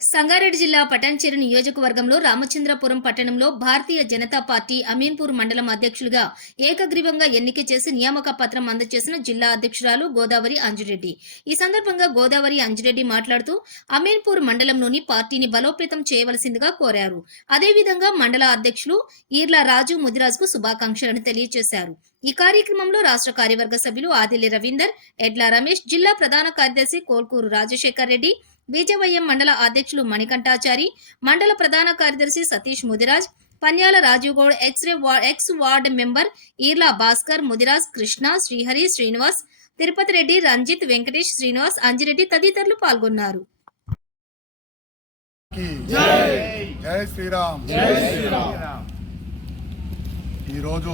సంగారెడ్డి జిల్లా పటాన్చేరు నియోజకవర్గంలో రామచంద్రపురం పట్టణంలో భారతీయ జనతా పార్టీ అమీన్పూర్ మండలం అధ్యక్షులుగా ఏకగ్రీవంగా ఎన్నిక చేసి నియామక పత్రం అందజేసిన జిల్లా అధ్యక్షురాలు గోదావరి అంజురెడ్డి. ఈ సందర్భంగా గోదావరి అంజురెడ్డి మాట్లాడుతూ అమీన్పూర్ మండలంలోని పార్టీని బలోపేతం చేయవలసిందిగా కోరారు. అదేవిధంగా మండల అధ్యక్షులు ఈర్ల రాజు ముదిరాజుకు శుభాకాంక్షలను తెలియజేశారు. ఈ కార్యక్రమంలో రాష్ట్ర కార్యవర్గ సభ్యులు ఆదిలి రవీందర్ ఎడ్ల రమేష్ జిల్లా ప్రధాన కార్యదర్శి కోల్కూరు రాజశేఖర్ రెడ్డి బీజేవైఎం మండల అధ్యక్షులు మణికంఠాచారి మండల ప్రధాన కార్యదర్శి Satish Mudiraj Panyala Rajiv Goud ex ex ward member Irla Bhaskar Mudiraj Krishna Srihari Srinivas Tirupati Reddy Ranjith Venkatesh Srinivas Anjireddy తదితరులు పాల్గొన్నారు. జై శ్రీరామ్. ఈరోజు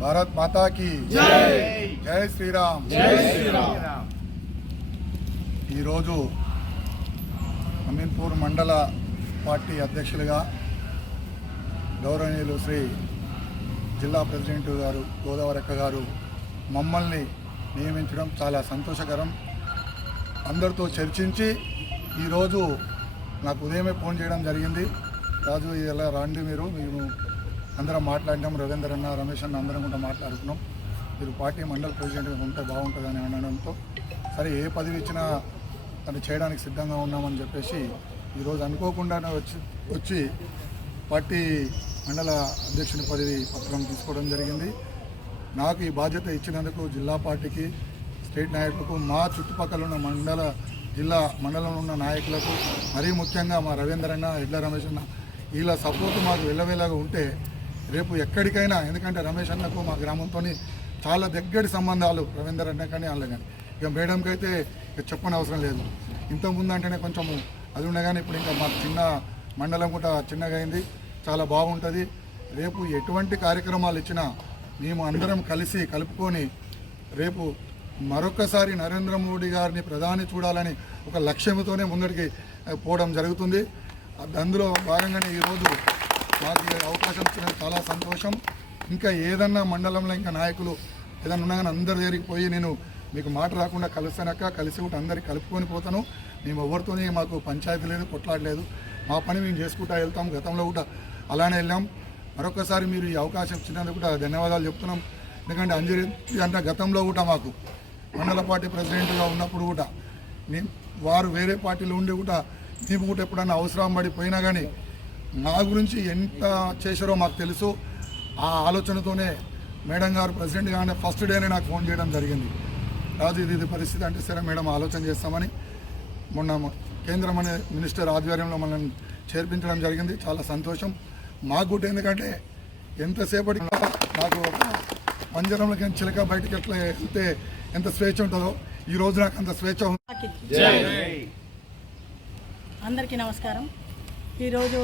భారత్ మాతాకి జై శ్రీరామ్ ఈరోజు అమీన్పూర్ మండల పార్టీ అధ్యక్షులుగా గౌరవనీయులు శ్రీ జిల్లా ప్రెసిడెంట్ గారు గోదావరక్క గారు మమ్మల్ని నియమించడం చాలా సంతోషకరం. అందరితో చర్చించి ఈరోజు నాకు ఉదయమే ఫోన్ చేయడం జరిగింది. రాజు ఇలా రండి మీరు? మేము అందరం మాట్లాడినాం. రవీందర్ అన్న రమేష్ అన్న అందరం కూడా మాట్లాడుకున్నాం. మీరు పార్టీ మండల ప్రెసిడెంట్గా ఉంటే బాగుంటుందని అనడంతో సరే ఏ పదవి ఇచ్చినా తను చేయడానికి సిద్ధంగా ఉన్నామని చెప్పేసి ఈరోజు అనుకోకుండానే వచ్చి వచ్చి పార్టీ మండల అధ్యక్షుని పదవి పత్రం తీసుకోవడం జరిగింది. నాకు ఈ బాధ్యత ఇచ్చినందుకు జిల్లా పార్టీకి స్టేట్ నాయకులకు మా చుట్టుపక్కల ఉన్న మండల జిల్లా మండలంలో ఉన్న నాయకులకు మరీ ముఖ్యంగా మా రవీందర్ అన్న ఎడ్ల రమేష్ అన్న వీళ్ళ సపోర్ట్ మాకు వెళ్ళవేలాగా ఉంటే రేపు ఎక్కడికైనా ఎందుకంటే రమేష్ అన్నకు మా గ్రామంతో చాలా దగ్గర సంబంధాలు రవీందర్ అన్న కానీ వాళ్ళ కానీ. ఇక మేడంకి అయితే ఇక చెప్పని అవసరం లేదు ఇంతకుముందు అంటేనే కొంచెం అది ఉండే కానీ ఇప్పుడు ఇంకా మాకు చిన్న మండలం కూడా చిన్నగా అయింది. చాలా బాగుంటుంది. రేపు ఎటువంటి కార్యక్రమాలు ఇచ్చినా మేము అందరం కలిసి కలుపుకొని రేపు మరొకసారి నరేంద్ర మోడీ గారిని ప్రధాని చూడాలని ఒక లక్ష్యంతోనే ముందడికి పోవడం జరుగుతుంది. అది అందులో భాగంగానే ఈరోజు మాకు అవకాశం ఇచ్చిన చాలా సంతోషం. ఇంకా ఏదన్నా మండలంలో ఇంకా నాయకులు ఏదన్నా ఉన్నా కానీ అందరి దగ్గరికి పోయి నేను మీకు మాట రాకుండా కలిసానక్క కలిసి కూడా అందరికి కలుపుకొని పోతాను. మేము ఎవరితోనే మాకు పంచాయతీ లేదు కొట్లాడలేదు. మా పని మేము చేసుకుంటా వెళ్తాం. గతంలో కూడా అలానే వెళ్ళాం. మరొకసారి మీరు ఈ అవకాశం ఇచ్చినందుకు కూడా ధన్యవాదాలు చెప్తున్నాం. ఎందుకంటే అంజలి అంటే గతంలో కూడా మాకు మండల పార్టీ ప్రెసిడెంట్గా ఉన్నప్పుడు కూడా మేము వారు వేరే పార్టీలో ఉండి కూడా మేము కూడా ఎప్పుడన్నా అవసరం పడిపోయినా కానీ నా గురించి ఎంత చేశారో మాకు తెలుసు. ఆ ఆలోచనతోనే మేడం గారు ప్రెసిడెంట్ గానే ఫస్ట్ డేనే నాకు ఫోన్ చేయడం జరిగింది. రాజు ఇది ఇది పరిస్థితి అంటే సరే మేడం ఆలోచన చేస్తామని మొన్న కేంద్రం కేంద్ర మినిస్టర్ ఆధ్వర్యంలో మనల్ని చేర్పించడం జరిగింది. చాలా సంతోషం. మాకు కూడా ఎందుకంటే ఎంతసేపటి నాకు ఒక పంజరంలోకి చిలక బయటకు ఎట్లా వెళ్తే ఎంత స్వేచ్ఛ ఉంటుందో ఈ రోజు నాకు అంత స్వేచ్ఛ అందరికీ నమస్కారం. ఈరోజు